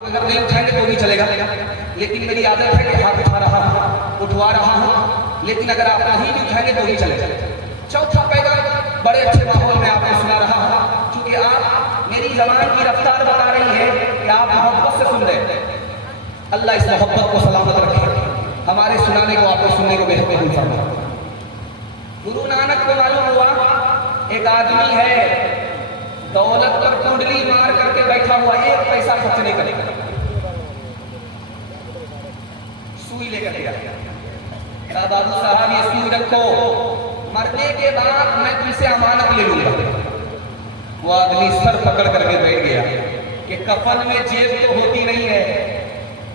अगर नहीं उठाएंगे तो भी चलेगा, लेकिन मेरी आदत है कि हाथ उठा रहा हूँ, उठवा रहा हूँ, लेकिन अगर आप नहीं भी उठाएंगे तो भी चलेगा। चौथा पैगाम बड़े अच्छे माहौल में आपको सुना रहा हूँ, क्योंकि आप मेरी जबान की रफ्तार बता रही है कि आप मोहब्बत से सुन रहे हैं। अल्लाह इस मोहब्बत को सलामत रखे, हमारे सुनाने को आपको सुनने को बेहतरीन फरमाए। गुरु नानक को मालूम हुआ एक आदमी है दौलत पर कुंडली मार करके बैठा हुआ, एक पैसा खर्च नहीं करेगा, सुई लेकर गया। बाबू साहब ये सुई रखो, मरने के बाद मैं तुमसे अमानत ले लूंगा। वो आदमी सर पकड़ करके बैठ गया कि कफन में जेब तो होती नहीं है,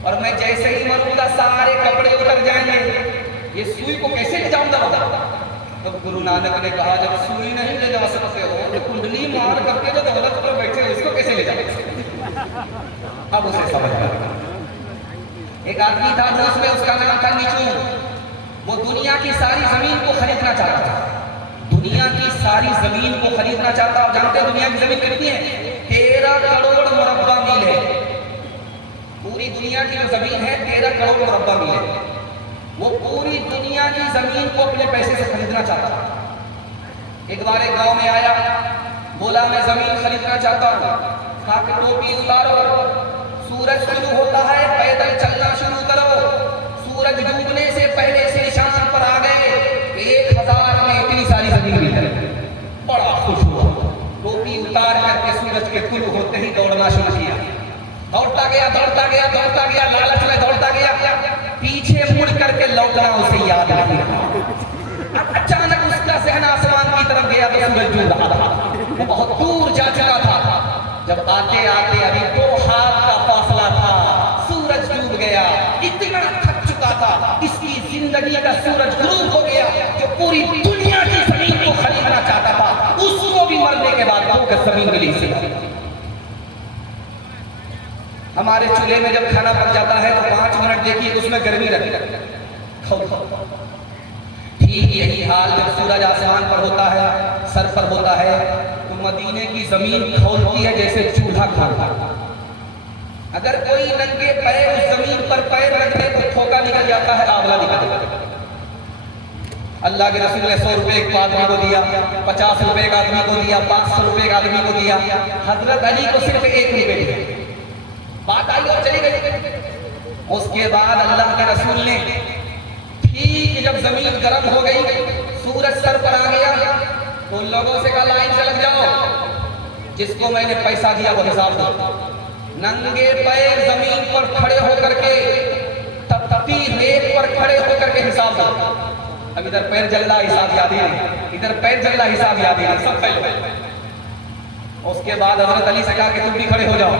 और मैं जैसे ही मरूंगा सारे कपड़े उतर जाएंगे, ये सुई को कैसे ले जाऊंगा? तो गुरु नानक ने कहा जब सुई नहीं ले जा सकते हो तो कुंडली मार करके जो दौलत पर बैठे हो इसको कैसे ले जाओगे? अब उसे समझ में आया। एक आदमी था रूस में, उसका नाम था नीचू। वो दुनिया की सारी जमीन को खरीदना चाहता था, दुनिया की सारी जमीन को खरीदना चाहता। और जानते हैं दुनिया की जमीन कितनी है? 13 करोड़ मुरब्बा मील है। पूरी दुनिया की जो जमीन है 13 करोड़ मुरब्बा मील है। वो पूरी दुनिया की जमीन को अपने पैसे से खरीदना चाहता था। एक बार एक गांव में आया, बोला मैं जमीन खरीदना चाहता हूँ। कहा कि टोपी उतारो, सूरज शुरू होता है, पैदल चलना शुरू करो। सूरज डूबने से पहले से निशान पर आ गए, 1000 में इतनी सारी जमीन मिल गई। बड़ा खुश हुआ, टोपी उतार करके सूरज के कुल होते ही दौड़ना शुरू किया। दौड़ता गया, दौड़ता गया, दौड़ता गया, लालच में दौड़ता गया। पीछे मुड़ करके लौटना उसे याद नहीं रहा। अचानक उसका जहन आसमान की तरफ गया तो सूरज डूब रहा था। वो बहुत दूर जा चुका था। जब आते आते अभी 2 हाथ का फासला था, सूरज डूब गया। इतना थक चुका था, इसकी जिंदगी का सूरज गुरूब हो गया। जो पूरी दुनिया की जमीन को खरीदना चाहता था, उसको भी मरने के बाद 2 गज जमीन मिली। हमारे चूल्हे में जब खाना पक जाता है तो 5 मिनट देखिए उसमें गर्मी रखी, ठीक यही हाल जब सूरज आसमान पर होता है, सर पर होता है, तो मदीने की जमीन खौलती है जैसे चूल्हा खोलता। अगर कोई नंगे पैर उस जमीन पर पैर रख दे तो ठोका निकल जाता है, आंवला निकल जाता है। अल्लाह के रसूल ने 100 रुपए एक आदमी को दिया, 50 रुपए एक आदमी को दिया, 500 रुपए एक आदमी को दिया। हजरत अली को सिर्फ 1 रुपए दिया। बात आई और चली गई। उसके बाद अल्लाह के रसूल ने ठीक जब जमीन गर्म हो गई, सूरज सर पर आ गया, तो लोगों से कहा लाइन से लग जाओ, जिसको मैंने पैसा दिया वो हिसाब दो। नंगे पैर जमीन पर खड़े होकर के, तपती रेत पर खड़े होकर के हिसाब दो। अब इधर पैर जल रहा, हिसाब याद ही नहीं, इधर पैर जल रहा, हिसाब याद ही नहीं, सब फैल गए। उसके बाद हजरत अली से कहा कि तुम भी खड़े हो जाओ,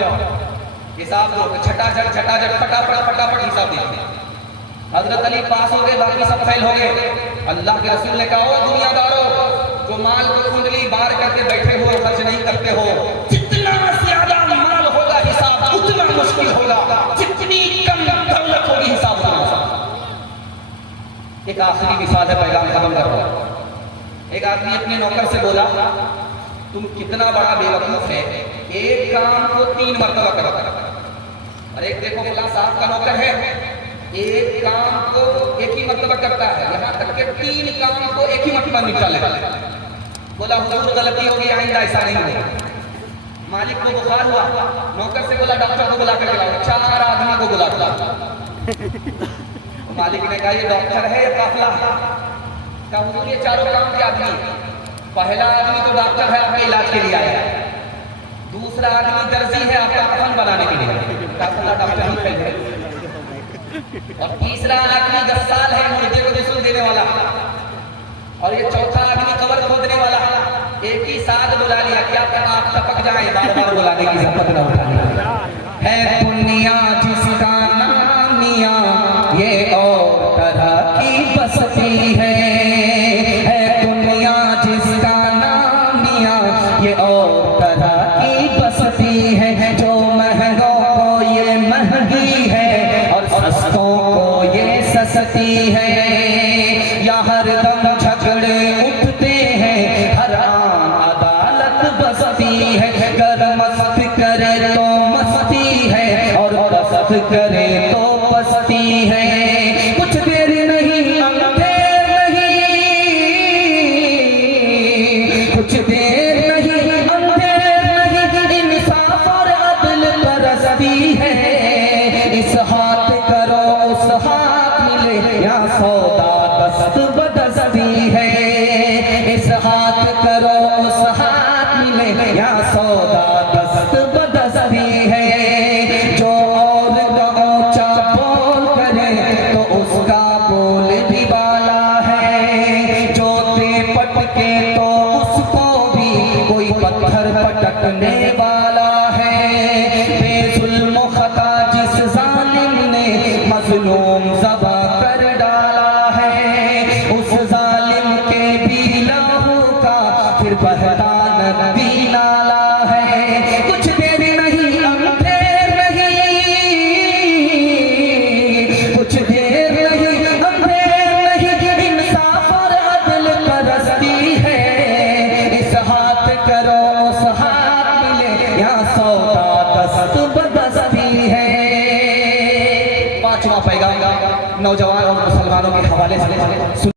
हिसाब दो। छटाछट फटाफट हिसाब दिया। हजरत अली पास हो गए, बाकी सब फेल हो गए। अल्लाह के रसूल ने कहा, ओ दुनियादारों, जो माल को कुंडली बार करके बैठे हो, खर्च नहीं करते हो, जितना ज्यादा माल होगा हिसाब उतना मुश्किल होगा, जितनी कम दौलत होगी हिसाब उतना मुश्किल। एक आखिरी मिसाल है, पैगाम खत्म कर रहा हूं। एक आदमी अपने नौकर से बोला, तुम कितना बड़ा बेवकूफ है, एक काम को 3 मरतबा करता है। और एक देखो फलां साहब का नौकर है, एक काम को एक ही मरतबा करता है, यहाँ तक के 3 काम को एक ही मरतबा निपटा लेता है। बोला हुजूर गलती होगी, आइंदा ऐसा नहीं होगा। मालिक को बुखार हुआ, नौकर से बोला डॉक्टर को बुला कर लाओ। 4 आदमी को बुला कर। मालिक ने कहा ये डॉक्टर है या काफिला? कहा हुजूर ये चारों काम के आदमी। पहला आदमी तो डॉक्टर है, आपके इलाज के लिए आया है। दूसरा आदमी दर्जी है, आपका कफन बनाने के लिए। काफिला डॉक्टर ही फैल गए। और तीसरा आदमी गस्साल है, मुर्दे को रसूल देने वाला। और ये चौथा आदमी कब्र खोदने वाला। एक ही साथ बुला लिया, क्या आप टपक जाए, बार-बार बुलाने की जरूरत न उठानी है। दुनिया जिसका नाम मियां, ये और तरह की बसती है। दुनिया जिसका नाम मियां, ये और तरह की बसती है। जो महंगों को ये महंगी है और सस्तों को ये सस्ती है। या हर दम झगड़े उठते हैं, हर आन अदालत बसती है। गर मस्त करे तो मस्ती है और करे तो पस्ती है, कुछ देर नहीं अंधेर नहीं, कुछ देर नहीं अंधेर नहीं, इंसाफ और अदल परस्ती है। इस हाथ करो उस हाथ मिले या सौदा दस्त बदस्ती है, इस हाथ करो उस हाथ मिले या सौदा दस्त बदस्ती है। जो और का ऊंचा बोल करे तो उसका बोल भी वाला है, जो ते पटके तो उसको भी कोई पत्थर पटकने वाला है। बेजुल्म खता जिस जालिम ने मजलूम ज़बा कर डाला है, उस जालिम के भी लहू का फिर बहता नदी नाला है। कुछ देर नहीं अंधेर नहीं, कुछ देर नहीं अंधेर नहीं, इंसाफ और अदल परस्ती है। इस हाथ करो उस हाथ मिले या सौदा दस्त बदस्ती है। पांचवा पैगाम नौजवान और मुसलमानों के हवाले से